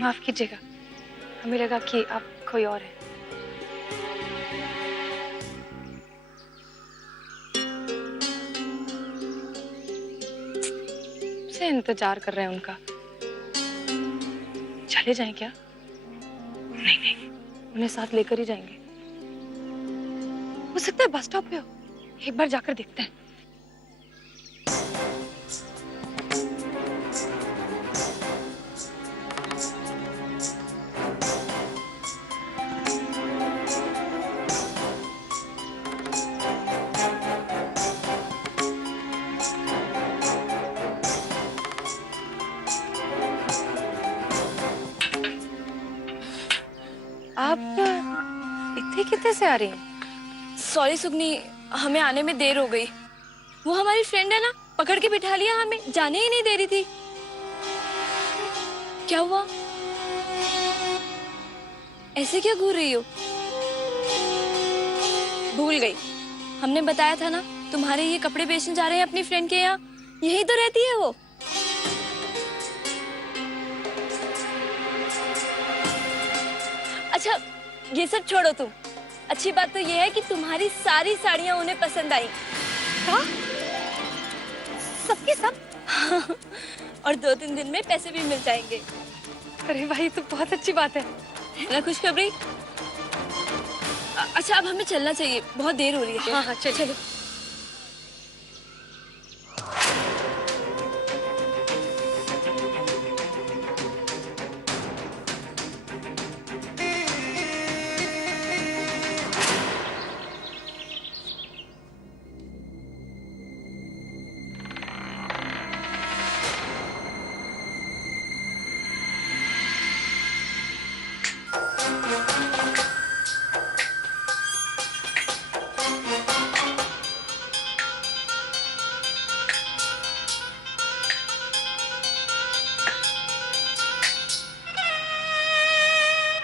माफ कीजिएगा, हमें लगा कि आप कोई और हैं। से इंतजार कर रहे हैं उनका। चले जाएं क्या? नहीं नहीं, उन्हें साथ लेकर ही जाएंगे। हो सकता है बस स्टॉप पे हो, एक बार जाकर देखते हैं। आप इतने कितने से आ रही हैं? सॉरी सुगनी, हमें आने में देर हो गई। वो हमारी फ्रेंड है ना, पकड़ के बिठा लिया, हमें जाने ही नहीं दे रही थी। क्या हुआ? ऐसे क्या घूर रही हो? भूल गई, हमने बताया था ना तुम्हारे ये कपड़े बेचने जा रहे हैं अपनी फ्रेंड के यहाँ। यही तो रहती है वो। अच्छा ये सब छोड़ो तुम। अच्छी बात तो ये है कि तुम्हारी सारी साड़ियां उन्हें पसंद आई। हाँ? सबकी सब? और 2-3 दिन में पैसे भी मिल जाएंगे। अरे भाई, तो बहुत अच्छी बात है ना खुशखबरी। अच्छा अब हमें चलना चाहिए, बहुत देर हो रही है। हाँ हाँ चलो।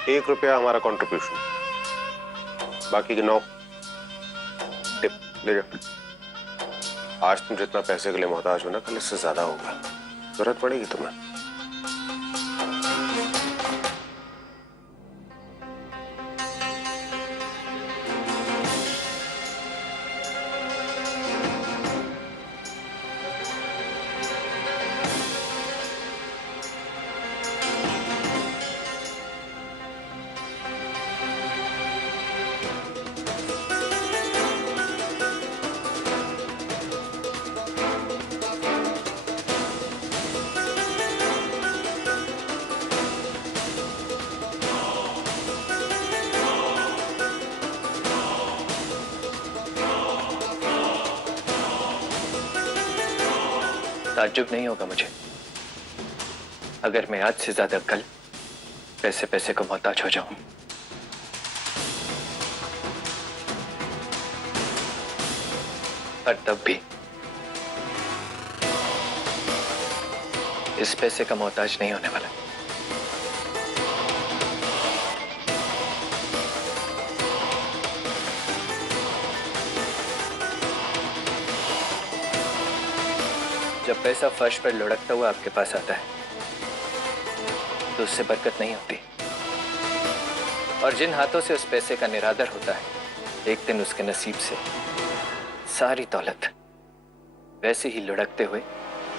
₹1 हमारा कंट्रीब्यूशन, बाकी के 9 टिप ले जाओ। आज तुम जितना पैसे के लिए मोहताज हो ना, कल इससे ज्यादा होगा। जरूरत पड़ेगी तुम्हें। ताज्जुब नहीं होगा मुझे अगर मैं आज से ज्यादा कल पैसे को मोहताज हो जाऊं। पर तब भी इस पैसे का मोहताज नहीं होने वाला। जब पैसा फर्श पर लुढ़कता हुआ आपके पास आता है तो उससे बरकत नहीं होती, और जिन हाथों से उस पैसे का निरादर होता है एक दिन उसके नसीब से सारी दौलत वैसे ही लुढ़कते हुए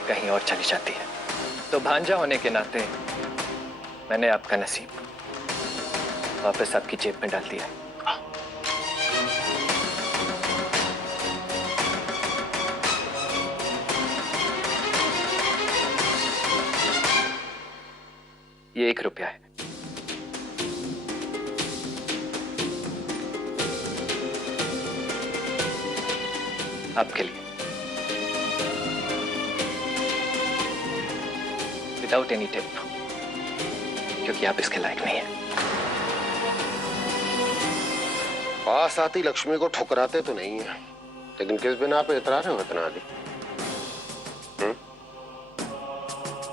कहीं और चली जाती है। तो भांजा होने के नाते मैंने आपका नसीब वापस आपकी जेब में डाल दिया है। ये ₹1 है। आपके लिए, विदाउट एनी टिप, क्योंकि आप इसके लायक नहीं हैं। पास आती लक्ष्मी को ठुकराते तो नहीं है, लेकिन किस बिना पे इतरा रहे हो इतना आदि?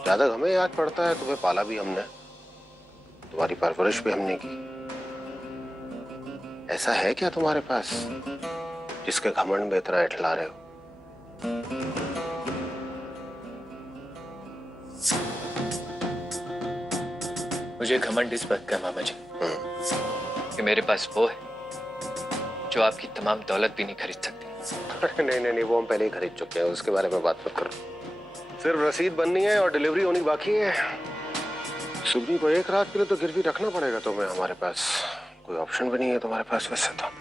ज्यादा हमें याद पड़ता है, तुम्हें पाला भी हमने, तुम्हारी परवरिश भी हमने की। ऐसा है क्या तुम्हारे पास जिसके घमंड में इतना इठला रहे हो? मुझे घमंड इस बात का मामा जी कि मेरे पास वो है जो आपकी तमाम दौलत भी नहीं खरीद सकती। अरे नहीं नहीं नहीं, वो हम पहले ही खरीद चुके हैं, उसके बारे में बात मत करो। सिर्फ रसीद बननी है और डिलीवरी होनी बाकी है। सुबह को एक रात के लिए तो गिरवी रखना पड़ेगा तुम्हें, हमारे पास कोई ऑप्शन भी नहीं है तुम्हारे पास वैसे तो।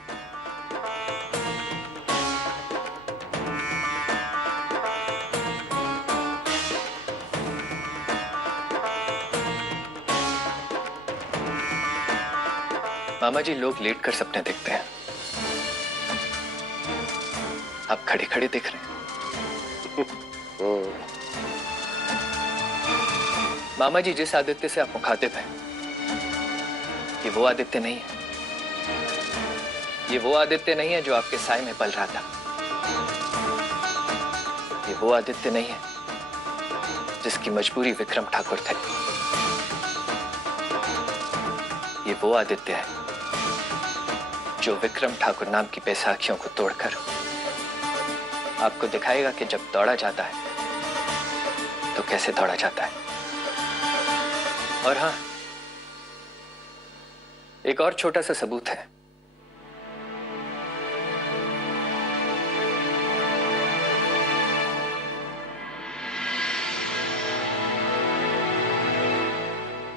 मामा जी, लोग लेट कर सपने देखते हैं, आप खड़े खड़े देख रहे हैं। मामा जी, जिस आदित्य से आप मुखातिब हैं, ये वो आदित्य नहीं है। ये वो आदित्य नहीं है जो आपके साए में पल रहा था। ये वो आदित्य नहीं है जिसकी मजबूरी विक्रम ठाकुर थे। ये वो आदित्य है जो विक्रम ठाकुर नाम की बैसाखियों को तोड़कर आपको दिखाएगा कि जब दौड़ा जाता है तो कैसे दौड़ा जाता है। और हाँ, एक और छोटा सा सबूत है।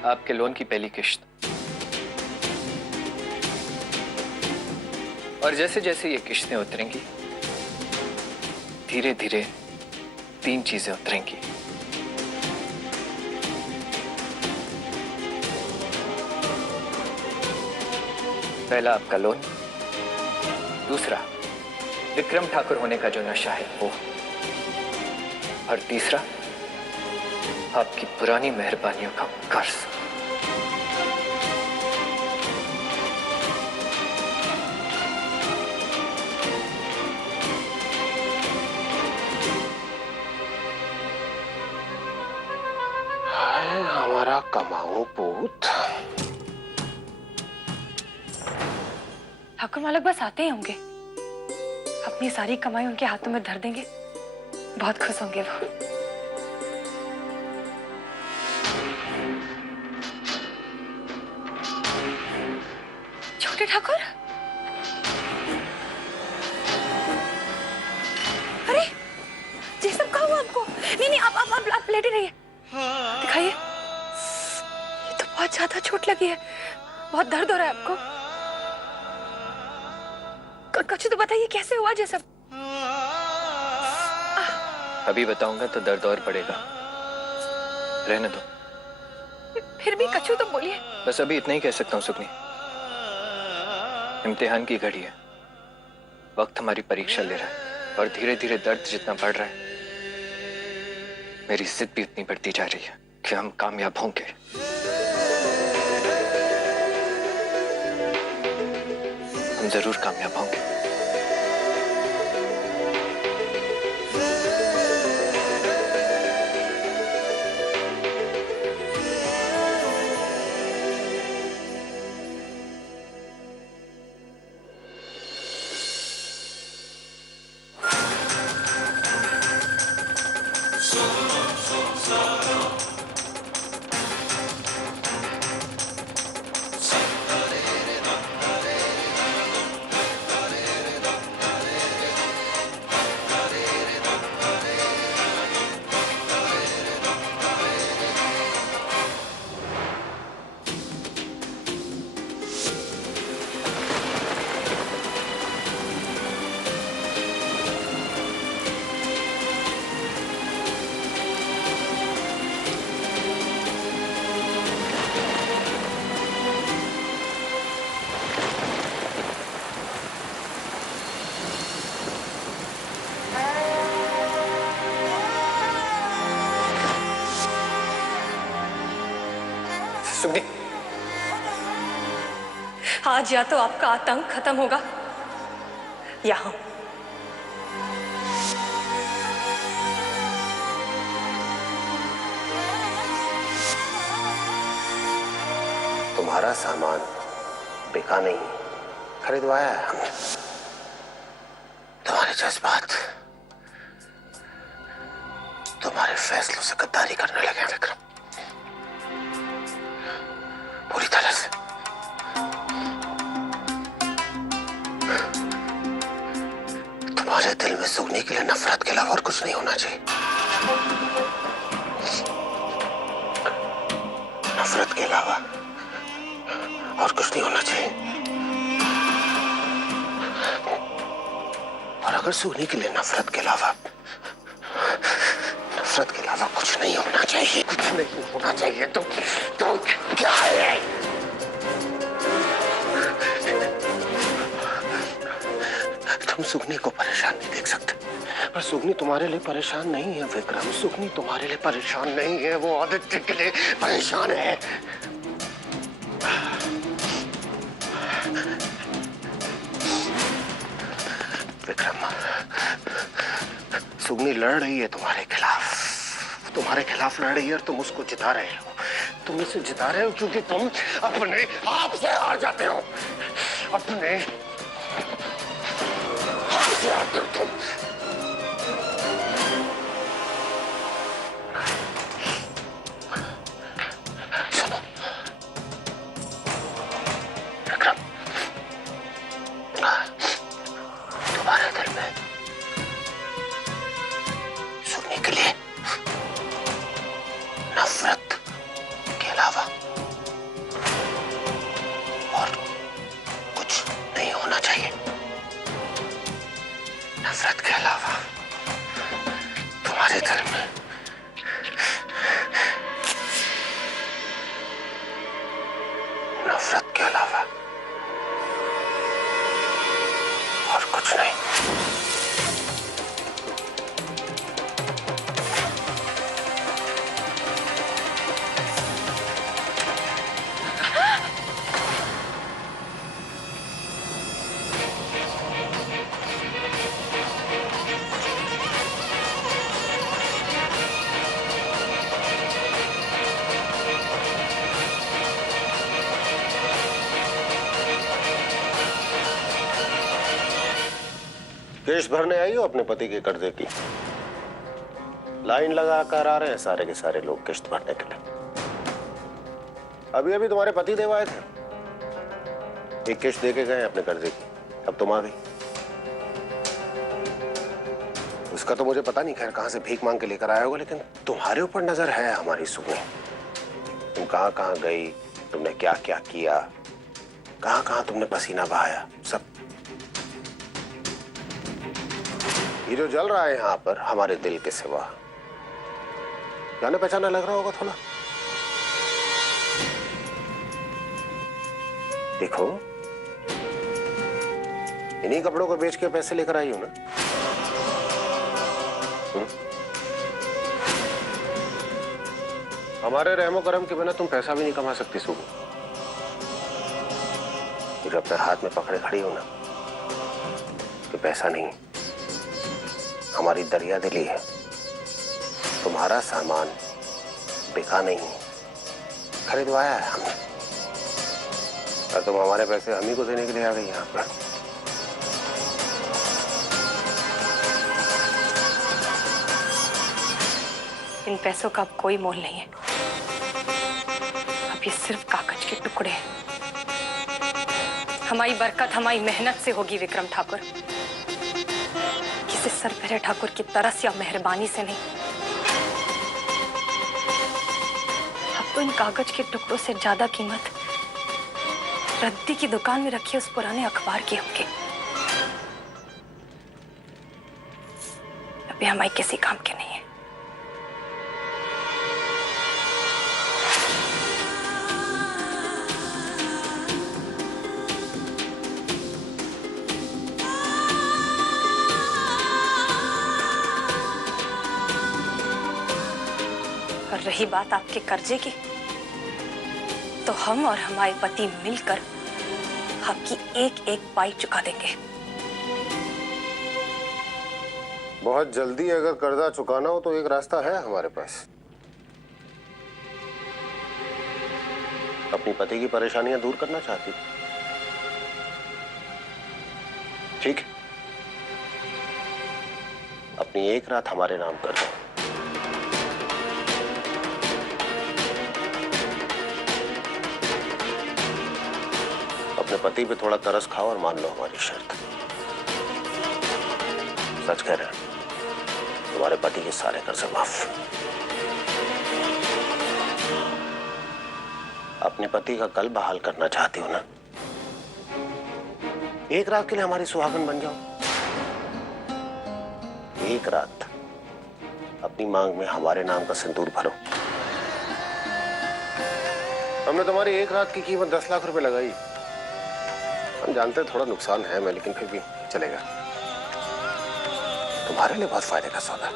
आपके लोन की पहली किश्त। और जैसे जैसे ये किश्तें उतरेंगी, धीरे धीरे 3 चीजें उतरेंगी। पहला आपका लोन, दूसरा विक्रम ठाकुर होने का जो नशा है वो, और तीसरा आपकी पुरानी मेहरबानियों का कर्ज। हमारा कमाऊ पूत। ठाकुर मालक बस आते ही होंगे, अपनी सारी कमाई उनके हाथों में धर देंगे, बहुत खुश होंगे वो। छोटे ठाकुर, अरे ये सब कहा हुआ आपको? नहीं नहीं, आप लेटे रहिए, दिखाइए। ये तो बहुत ज्यादा चोट लगी है, बहुत दर्द हो रहा है आपको। कुछ तो बताइए, कैसे हुआ ये सब? अभी बताऊंगा तो दर्द और बढ़ेगा, रहने दो। फिर भी कछु तो बोलिए। बस अभी इतना ही कह सकता हूँ सुगनी, इम्तिहान की घड़ी है, वक्त हमारी परीक्षा ले रहा है, और धीरे धीरे दर्द जितना बढ़ रहा है, मेरी जिद भी उतनी बढ़ती जा रही है कि हम कामयाब होंगे। हम जरूर कामयाब होंगे। सुगनी, आज या तो आपका आतंक खत्म होगा या हम। तुम्हारा सामान बिका नहीं, खरीदवाया है हमने। तुम्हारे जज्बात तुम्हारे फैसलों से गद्दारी करने लगे विक्रम। के लिए नफरत के अलावा और कुछ नहीं होना चाहिए। नफरत के अलावा और कुछ नहीं होना चाहिए। और अगर सुगनी के लिए नफरत के अलावा कुछ नहीं होना चाहिए, तो क्या है? तुम सुगनी को परेशान नहीं देख सकते, पर सुगनी तुम्हारे लिए परेशान नहीं है विक्रम। सुगनी तुम्हारे लिए परेशान नहीं है, वो आदित्य के लिए परेशान है। विक्रम, सुगनी लड़ रही है तुम्हारे खिलाफ लड़ रही है और तुम उसको जिता रहे हो। तुम इसे जिता रहे हो क्योंकि तुम अपने आप से हार जाते हो। अपने आप से हारते हो तुम। सुनो विक्रम, तुम्हारे दिल में सुगनी के लिए नफरत के अलावा और कुछ नहीं होना चाहिए। नफरत के अलावा तुम्हारे दिल में नफरत के अलावा और कुछ नहीं। केस भरने आई हो अपने पति के कर्जे की? लाइन लगा कर आ रहे हैं सारे के सारे लोग किस्त भरने के लिए। अभी अभी तुम्हारे पति देव आए थे, एक किस्त दे के गए अपने कर्जे की, अब तुम आ गई। उसका तो मुझे पता नहीं, खैर कहां से भीख मांग के लेकर आया होगा, लेकिन तुम्हारे ऊपर नजर है हमारी सुगनी। तुम कहां कहां गई, तुमने क्या क्या किया, कहां कहां तुमने पसीना बहाया, सब। ये जो जल रहा है यहाँ पर हमारे दिल के सिवा, जाने पहचाना लग रहा होगा थोड़ा। देखो, इन्हीं कपड़ों को बेच के पैसे लेकर आई हो ना। हमारे रहमो करम के बिना तुम पैसा भी नहीं कमा सकती सुबह। जो अपने हाथ में पकड़े खड़ी हो ना कि पैसा नहीं, हमारी दरिया दिली है। तुम्हारा सामान बिका नहीं, खरीदवाया है हमने, और तुम हमारे पैसे हम ही को देने के लिए आ गई यहाँ पर। इन पैसों का अब कोई मोल नहीं है। अब ये सिर्फ कागज के टुकड़े हैं। हमारी बरकत हमारी मेहनत से होगी विक्रम ठाकुर, किसी सरपहरे ठाकुर की तरस या मेहरबानी से नहीं। अब तो इन कागज के टुकड़ों से ज्यादा कीमत रद्दी की दुकान में रखी उस पुराने अखबार की होगी। अभी हमारी किसी काम के नहीं है। और रही बात आपके कर्जे की, तो हम और हमारे पति मिलकर आपकी एक एक पाई चुका देंगे। बहुत जल्दी अगर कर्जा चुकाना हो तो एक रास्ता है हमारे पास। अपनी पति की परेशानियां दूर करना चाहती, ठीक है? अपनी एक रात हमारे नाम कर दो। अपने पति पे थोड़ा तरस खाओ और मान लो हमारी शर्त। सच कह रहे हैं। तुम्हारे पति के सारे कर्ज माफ। अपने पति का कल बहाल करना चाहती हो ना? एक रात के लिए हमारी सुहागन बन जाओ। एक रात अपनी मांग में हमारे नाम का सिंदूर भरो। हमने तुम्हारी एक रात की कीमत 10 लाख रुपए लगाई। हम जानते हैं थोड़ा नुकसान है मैं, लेकिन फिर भी चलेगा। तुम्हारे लिए बहुत फायदे का सौदा।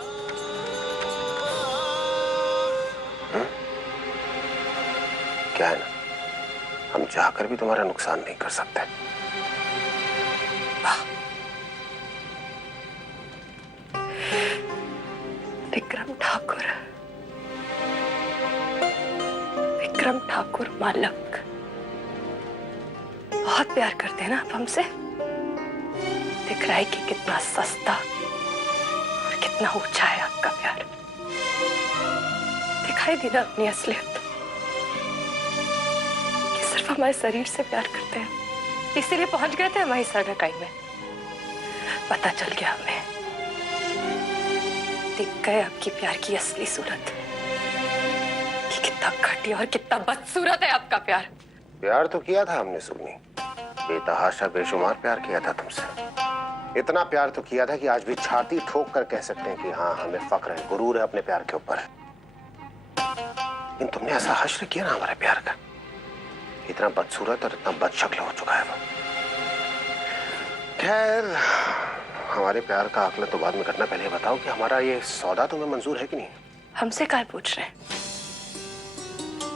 क्या है ना, हम चाहकर भी तुम्हारा नुकसान नहीं कर सकते। विक्रम ठाकुर, विक्रम ठाकुर मालक, बहुत प्यार करते हैं ना आप हमसे। दिख रहा है कि कितना सस्ता और कितना ऊंचा है आपका प्यार। दिखाई दी ना अपनी असलियत, कि सिर्फ हमारे शरीर से प्यार करते हैं। इसीलिए पहुंच गए थे हमारी सरकाई में। पता चल गया हमें, दिख गए आपकी प्यार की असली सूरत, कि कितना घटिया और कितना बदसूरत है आपका प्यार। प्यार तो किया था हमने सुगनी, बेतहाशा बेशुमार प्यार किया था तुमसे। इतना प्यार तो किया था कि आज भी छाती ठोक कर कह सकते हैं कि हाँ, हमें फक्र है, गुरूर है अपने प्यार के ऊपर। लेकिन तुमने ऐसा हश्र किया ना हमारे प्यार का, इतना बदसूरत और इतना बदशक्ल हो चुका है वो। खैर, हमारे प्यार का आकलन तो बाद में करना। पहले बताओ कि हमारा ये सौदा तुम्हें मंजूर है कि नहीं? हमसे क्या पूछ रहे हैं?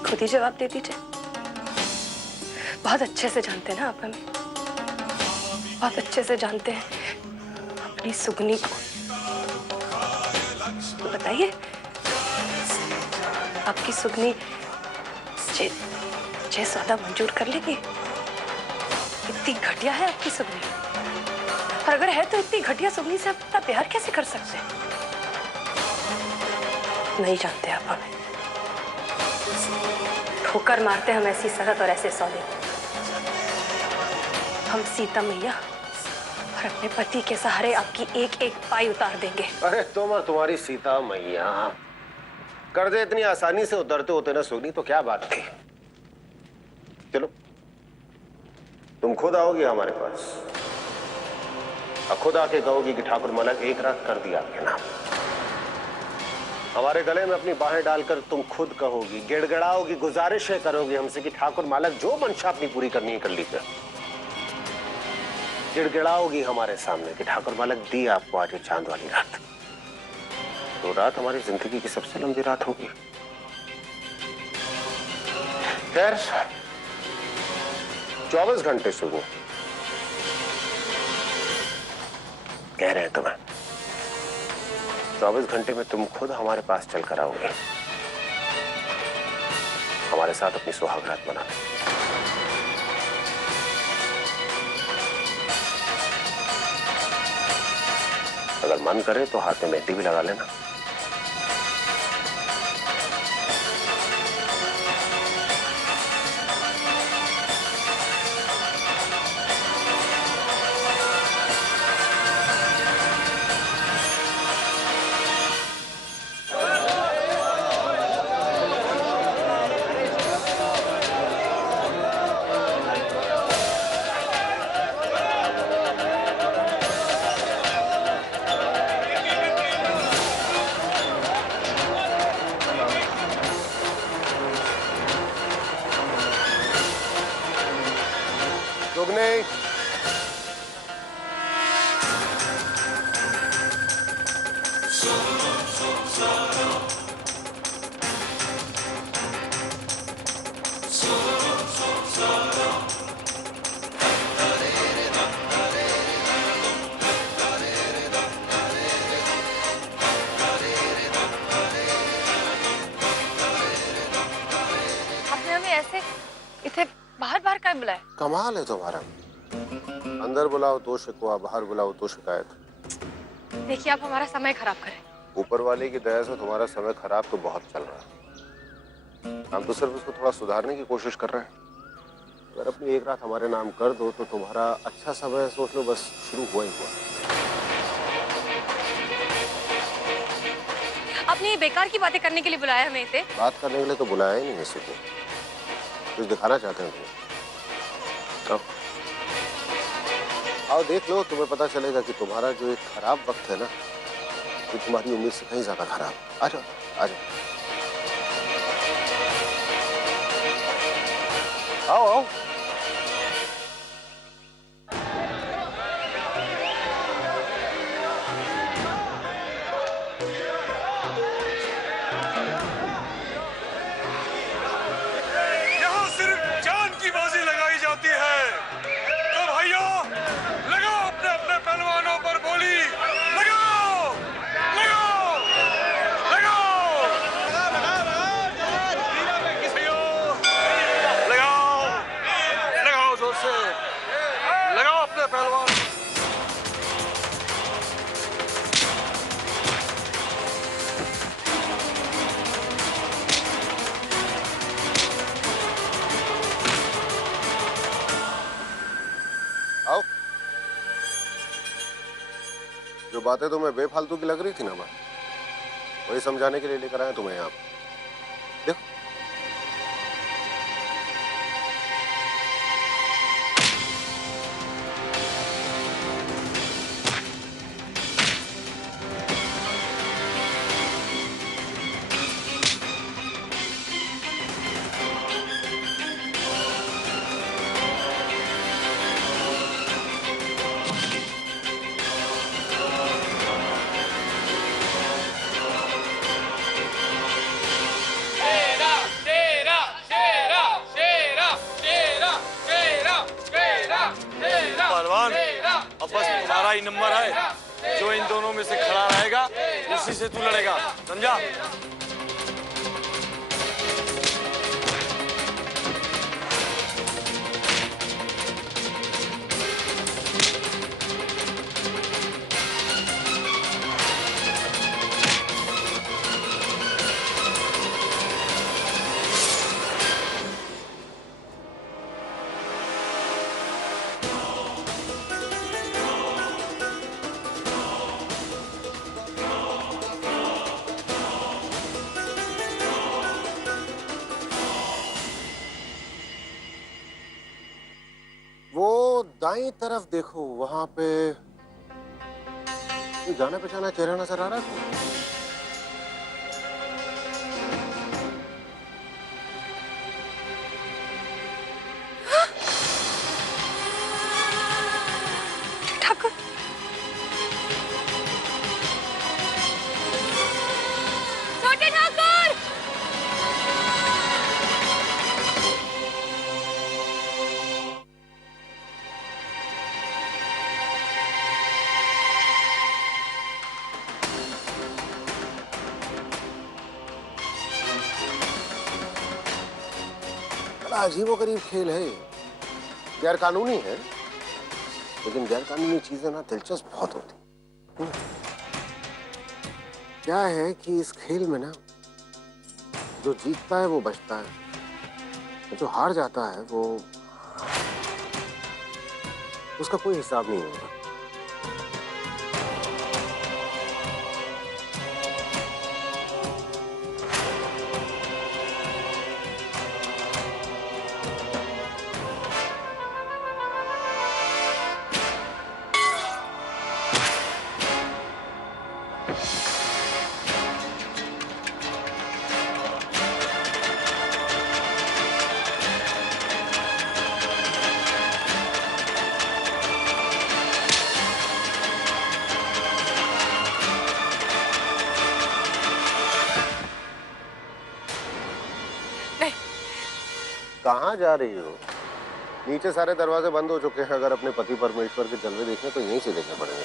खुद ही जवाब दे दीजिए। बहुत अच्छे से जानते हैं ना आप हमें, बहुत अच्छे से जानते हैं अपनी सुगनी को। तो बताइए, आपकी सुगनी जे सौदा मंजूर कर लेगी? इतनी घटिया है आपकी सुगनी, और अगर है तो इतनी घटिया सुगनी से आप इतना प्यार कैसे कर सकते हैं? नहीं जानते आप हमें। ठोकर मारते हम ऐसी शरत और ऐसे सौदे। हम सीता मैया और अपने पति के सहारे आपकी एक एक पाई उतार देंगे। अरे तुम और तुम्हारी सीता मैया कर्जे इतनी आसानी से उतरते होते ना सुगनी, तो क्या बात थी। चलो, तुम खुद आओगी हमारे पास और खुद आके कहोगी कि ठाकुर मालक एक रात कर दिया आपके नाम। हमारे गले में अपनी बाहें डालकर तुम खुद कहोगी, गिड़गिड़ाओगी, गुजारिशें करोगी हमसे कि ठाकुर मालक जो मंशा अपनी पूरी करनी है कर लीजिए। गिड़गिड़ाओगी हमारे सामने कि ठाकुर मालक दी आपको आज चांद वाली रात। तो रात हमारी जिंदगी की सबसे लंबी रात होगी। खैर, 24 घंटे सुनो, कह रहे हैं तुम्हें 24 घंटे में तुम खुद हमारे पास चलकर आओगे, हमारे साथ अपनी सुहागरात मनाने। अगर मन करे तो हाथ में मेहंदी भी लगा लेना। सुगनी, आपने हमें ऐसे इतने बाहर का बुलाया? कमाल है तुम्हारा। अंदर बुलाओ तो शिकवा, बाहर बुलाओ तो शिकायत। देखिए, आप हमारा समय खराब करें। ऊपर वाले की दया से तुम्हारा समय खराब तो बहुत चल रहा है। हम तो सिर्फ उसको थोड़ा सुधारने की कोशिश कर रहे हैं। अगर अपनी एक रात हमारे नाम कर दो तो तुम्हारा अच्छा समय सोच लो, बस शुरू हुआ ही हुआ। ये बेकार की बातें करने के लिए बुलाया हमें इसे? बात करने के लिए तो बुलाया ही नहीं है सुखनी। कुछ दिखाना चाहते हैं तुम्हें? आओ आओ देख लो, तुम्हें पता चलेगा कि तुम्हारा जो एक खराब वक्त है ना, ये तुम्हारी उम्मीद से कहीं ज्यादा खराब। आ जाओ आ जाओ, आओ आओ। यहाँ सिर्फ जान की बाजी लगाई जाती है। तो भाइयों, लगाओ अपने अपने पहलवानों पर बोली। लगाओ लगाओ लगाओ लगाओ लगाओ जोर से लगाओ अपने पहलवान। आओ। जो बातें तुम्हें बेफालतू की लग रही थी ना माँ, वही समझाने के लिए लेकर आए तुम्हें यहाँ। देखो पहलवान, अब बस तुम्हारा ही नंबर है। जो इन दोनों में से खड़ा रहेगा उसी से तू लड़ेगा, समझा? वो दाईं तरफ देखो, वहां पे कोई जाना पहचाना चेहरा नजर आ रहा है? ठाकुर, छोटे ठाकुर! बड़ा अजीबोगरीब खेल है, गैर कानूनी है, लेकिन गैर कानूनी चीजें ना दिलचस्प बहुत होती। क्या है कि इस खेल में ना जो जीतता है वो बचता है, जो हार जाता है वो उसका कोई हिसाब नहीं होगा। कहाँ जा रही हो? नीचे सारे दरवाजे बंद हो चुके हैं। अगर अपने पति परमेश्वर के जलवे देखने तो यहीं से देखने पड़ेंगे।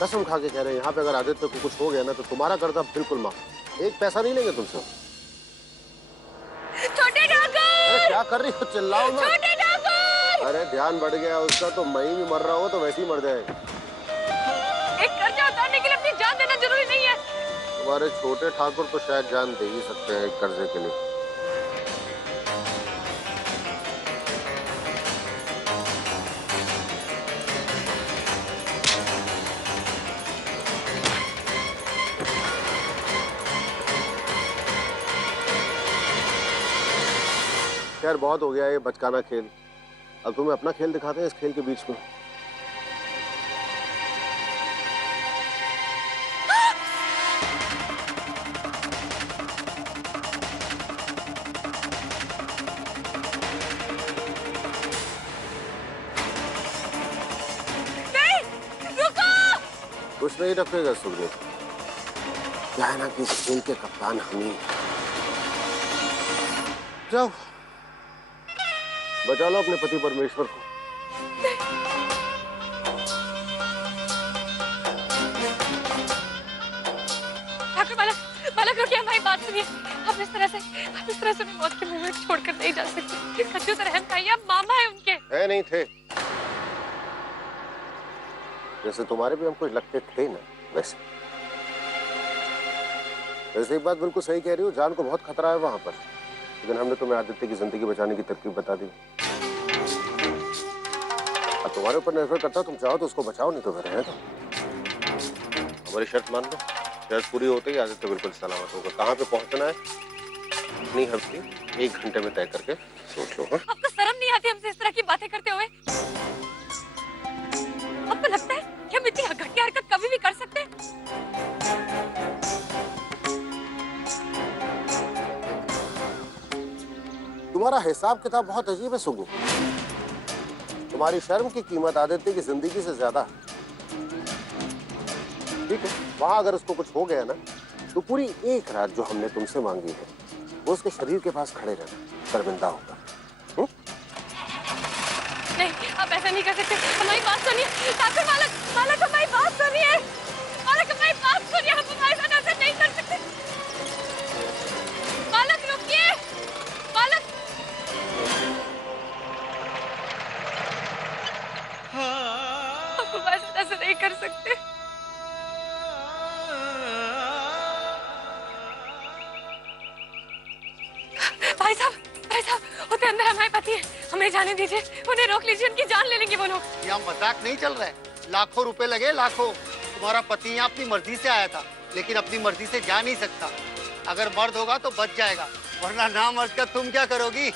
कसम खा के कह रहे हैं, यहाँ पे अगर आदित्य को कुछ हो गया ना तो तुम्हारा कर्जा बिल्कुल माफ। एक पैसा नहीं लेंगे तुमसे। छोटे ठाकुर! अरे क्या कर रही हो? चिल्लाओ मत। छोटे ठाकुर! अरे ध्यान बढ़ गया उसका तो। मैं भी मर रहा हूँ तो वैसे ही मर जाएगा। एक कर्जा उतारने के लिए अपनी जान देना जरूरी नहीं है। तुम्हारे छोटे ठाकुर तो शायद जान दे ही सकते हैं एक कर्जे के लिए। खैर बहुत हो गया ये बचकाना खेल। अब तुम्हें अपना खेल दिखाते हैं इस खेल के बीच में। कुछ नहीं रखेगा सुग्रीव। क्या है ना कि इस खेल के कप्तान हम ही। जाओ बचा लो अपने पति परमेश्वर को। ठाकुर बालक, बालक रुकिए, हमारी बात सुनिए। आप इस तरह से मौत के मुंह में छोड़कर नहीं जा सकते। सच्चू से रहम खाइए, आप मामा है उनके। है नहीं थे, जैसे तुम्हारे भी हम कुछ लगते थे ना वैसे। वैसे एक बात बिल्कुल सही कह रही हो, जान को बहुत खतरा है वहां पर, लेकिन हमने तुम्हें आदित्य की जिंदगी बचाने की तरकीब बता दी। अब तुम्हारे ऊपर निर्भर करता, तुम चाहो तो उसको बचाओ, नहीं तो फिर रहने दो। हमारी शर्त मान लो, शर्त पूरी होते ही आदित्य बिल्कुल सलामत होगा। कहाँ पे पहुंचना है अपनी हफ्ते 1 घंटे में तय करके सोच लो। आपको शर्म नहीं आती हमसे इस तरह की बातें करते हुए? आपको लगता है कि हम इतनी घटिया हरकत कभी भी कर सकते हैं? तुम्हारा हिसाब किताब बहुत अजीब है सुगु। तुम्हारी शर्म की कीमत आदित्य की जिंदगी से ज्यादा। ठीक है, वहां अगर उसको कुछ हो गया ना, तो पूरी 1 रात जो हमने तुमसे मांगी है वो उसके शरीर के पास खड़े रहना, शर्मिंदा होगा। नहीं, आप ऐसा नहीं कर सकते। हमारी बात सुनिए ठाकुर बालक, बालक हमारी बात सुनिए। बालक हमारी बात सुनिए, हम हमारे साथ ऐसा नहीं कर सकते। बालक रुकिए, बालक। हम हमारे साथ ऐसा नहीं कर सकते। भाई साहब, होते अंदर हमारे पति है, हमें जाने दीजिए। उन्हें रोक लीजिए, उनकी जान ले लेंगे वो लोग। यहाँ मजाक नहीं चल रहा है। लाखों रुपए लगे, लाखों। तुम्हारा पति यहाँ अपनी मर्जी से आया था, लेकिन अपनी मर्जी से जा नहीं सकता। अगर मर्द होगा तो बच जाएगा, वरना ना मर्द का तुम क्या करोगी?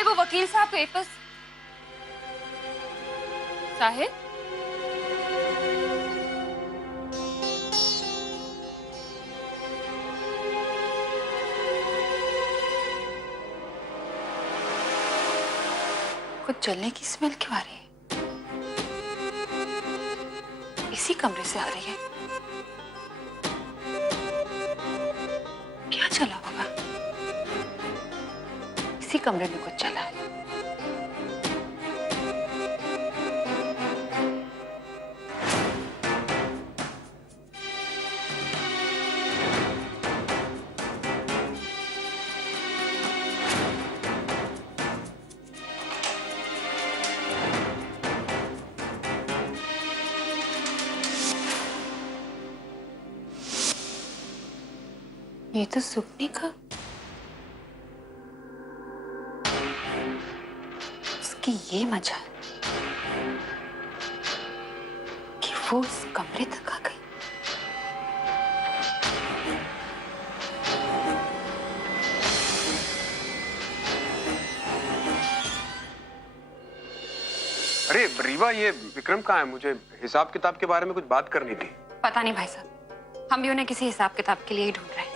भाई वो वकील साहब पेपर्स। साहिब, कुछ जलने की स्मेल क्यों आ रही है? इसी कमरे से आ रही है। क्या चला होगा? इसी कमरे में कुछ चला है। ये तो सुपने का, उसकी ये मजा है कि वो उस कमरे तक आ गई। अरे रीवा, ये विक्रम कहाँ है? मुझे हिसाब किताब के बारे में कुछ बात करनी थी। पता नहीं भाई साहब, हम भी उन्हें किसी हिसाब किताब के लिए ही ढूंढ रहे हैं।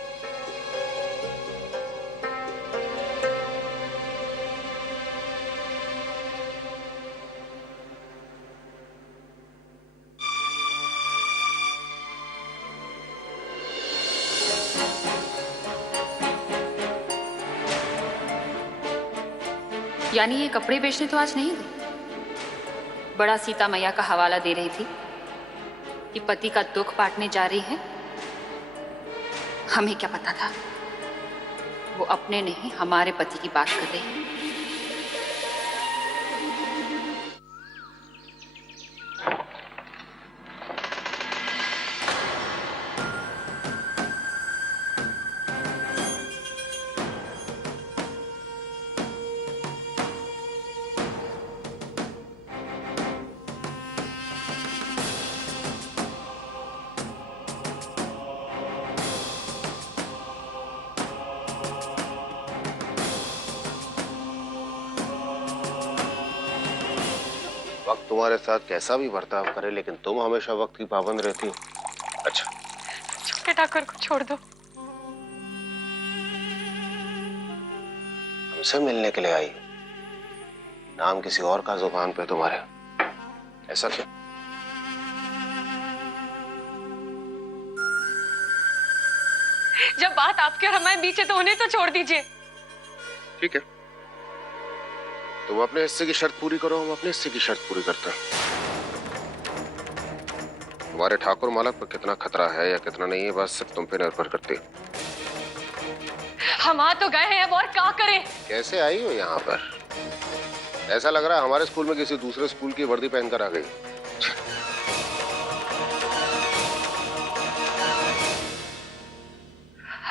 यानी ये कपड़े बेचने तो आज नहीं गई। बड़ा सीता मैया का हवाला दे रही थी कि पति का दुख बांटने जा रही है। हमें क्या पता था वो अपने नहीं हमारे पति की बात कर रही है। वक्त तुम्हारे साथ कैसा भी बर्ताव करे, लेकिन तुम हमेशा वक्त की पाबंद रहती हो। अच्छा, छोटे ठाकुर को छोड़ दो। हमसे मिलने के लिए आई, नाम किसी और का जुबान पे तुम्हारे, ऐसा क्यों? जब बात आपके और हमारे बीच है तो उन्हें तो छोड़ दीजिए। ठीक है, तुम अपने हिस्से की शर्त पूरी करो, हम अपने हिस्से की शर्त पूरी करते हैं। तुम्हारे ठाकुर मालक पर कितना खतरा है या कितना नहीं है, बात सिर्फ तुम पे निर्भर करती है। हम आ तो गए हैं, अब और क्या करें? कैसे आई हो यहाँ पर? ऐसा लग रहा है हमारे स्कूल में किसी दूसरे स्कूल की वर्दी पहनकर आ गई।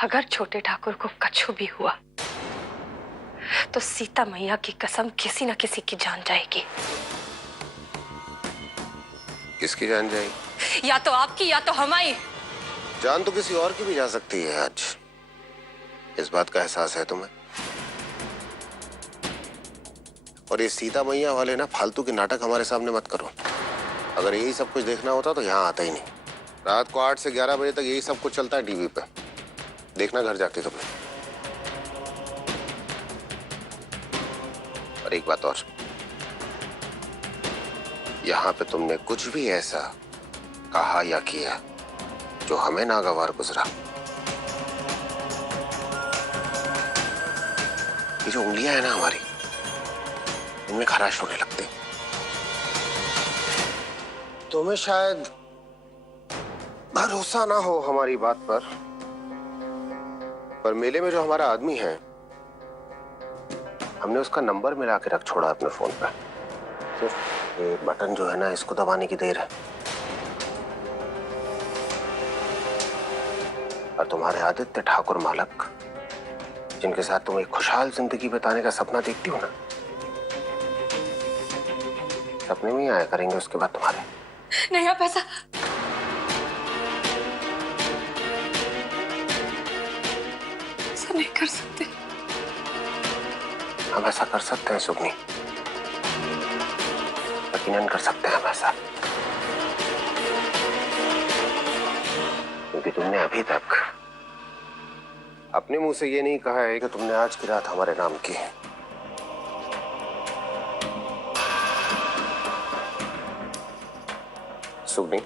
अगर छोटे ठाकुर को कछु भी हुआ तो सीता मैया की कसम किसी न किसी की जान जाएगी। किसकी जान जाएगी? या तो आपकी या तो हमारी। जान तो किसी और की भी जा सकती है आज, इस बात का एहसास है तुम्हें? और ये सीता मैया वाले ना फालतू के नाटक हमारे सामने मत करो। अगर यही सब कुछ देखना होता तो यहाँ आता ही नहीं। रात को 8 से 11 बजे तक यही सब कुछ चलता है टीवी पे, देखना घर जाके तुम्हें। और एक बात और, यहाँ पे तुमने कुछ भी ऐसा कहा या किया जो हमें नागवार गुजरा, ये जो उंगलियां है ना हमारी, इनमें खराश होने लगती। तुम्हें शायद भरोसा ना हो हमारी बात पर मेले में जो हमारा आदमी है, हमने उसका नंबर मिला के रख छोड़ा अपने फोन पे। सिर्फ ये बटन जो है ना, इसको दबाने की देर है। और तुम्हारे आदित्य ठाकुर मालक, जिनके साथ तुम एक खुशहाल जिंदगी बिताने का सपना देखती हो ना, सपने में ही आया करेंगे उसके बाद तुम्हारे। नहीं, आप ऐसा नहीं कर सकते। हम ऐसा कर सकते हैं सुगनी, यकीनन कर सकते हैं हम ऐसा, क्योंकि तुमने अभी तक अपने मुंह से ये नहीं कहा है कि तुमने आज की रात हमारे नाम की। सुगनी,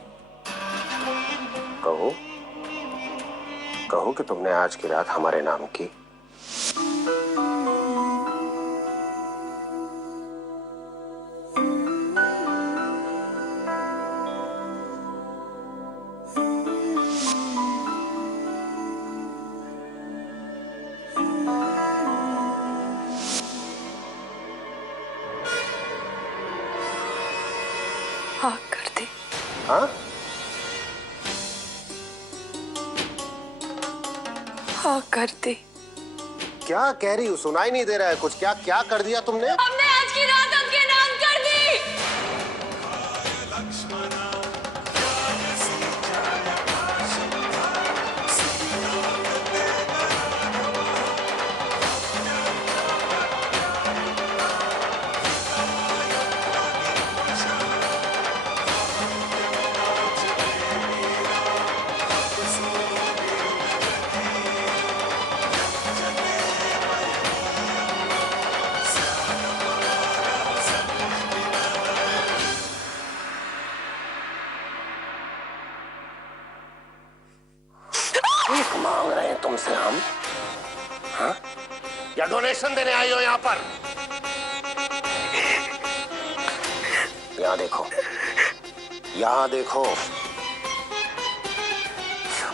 कहो कहो कि तुमने आज की रात हमारे नाम की। हाँ कर दे। हाँ हाँ कर दे। क्या कह रही हो? सुनाई नहीं दे रहा है कुछ। क्या क्या कर दिया तुमने? हमने आज की रात आपके नाम कर दी। भीख मांग रहे हैं तुमसे हम? हाँ? या डोनेशन देने आई हो यहाँ पर? यहाँ देखो, यहाँ देखो,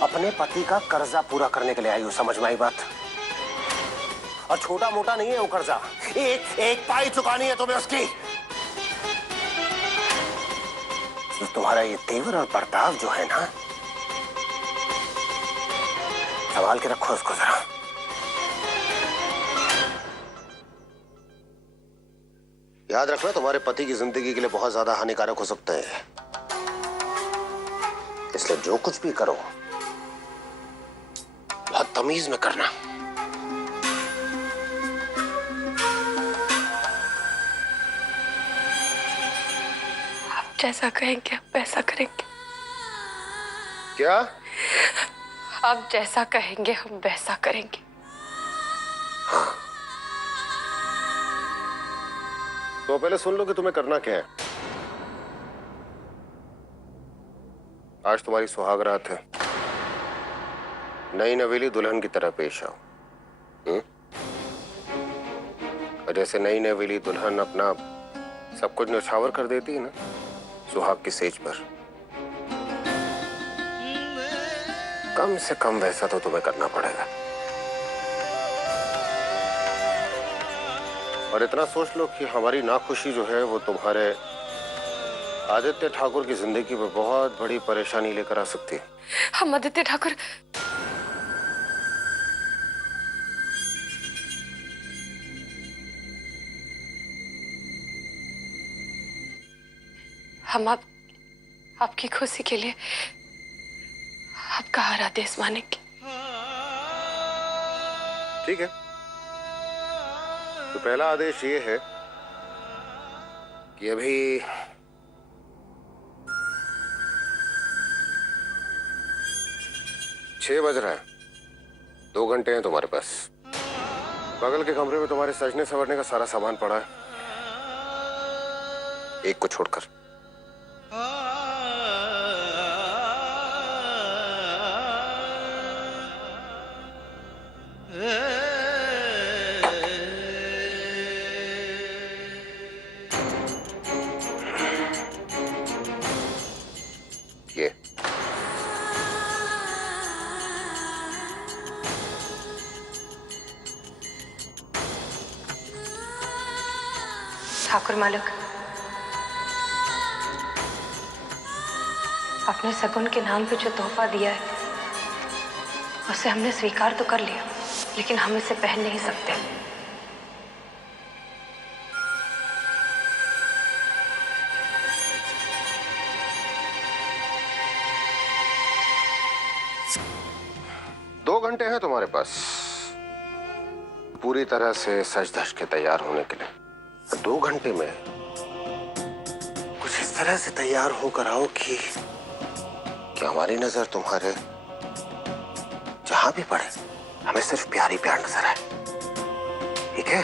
अपने पति का कर्जा पूरा करने के लिए आई हो, समझ में आई बात? और छोटा मोटा नहीं है वो कर्जा, एक एक पाई चुकानी है तुम्हें उसकी। तो तुम्हारा ये तेवर और बर्ताव जो है ना, संभाल के रखो उसको जरा। याद रखना, तुम्हारे पति की जिंदगी के लिए बहुत ज्यादा हानिकारक हो सकते हैं, इसलिए जो कुछ भी करो बहुत तमीज में करना। आप जैसा कहेंगे हम वैसा करेंगे। क्या? आप जैसा कहेंगे हम वैसा करेंगे। तो पहले सुन लो कि तुम्हें करना क्या है। आज तुम्हारी सुहाग रात है, नई नवेली दुल्हन की तरह पेश आओ। और जैसे नई नवेली दुल्हन अपना सब कुछ न्यौछावर कर देती है ना सुहाग की सेज पर, कम से कम वैसा तो तुम्हें करना पड़ेगा। और इतना सोच लो कि हमारी नाखुशी जो है वो तुम्हारे आदित्य ठाकुर की जिंदगी में बहुत बड़ी परेशानी लेकर आ सकती है। हम आदित्य ठाकुर, हम आपकी खुशी के लिए आपका हर आदेश मानेंगे। ठीक है, तो पहला आदेश ये है कि अभी 6 बज रहा है, 2 घंटे हैं तुम्हारे पास। बगल के कमरे में तुम्हारे सजने संवरने का सारा सामान पड़ा है, एक को छोड़कर। ये ठाकुर मालिक, अपने सगुन के नाम पे जो तोहफा दिया है उसे हमने स्वीकार तो कर लिया, लेकिन हम इसे पहन नहीं सकते। दो घंटे हैं तुम्हारे पास, पूरी तरह से सज धज के तैयार होने के लिए 2 घंटे में कुछ इस तरह से तैयार होकर आओ कि हमारी नजर तुम्हारे जहां भी पड़े हमें सिर्फ प्यार ही प्यार नजर आए। ठीक है?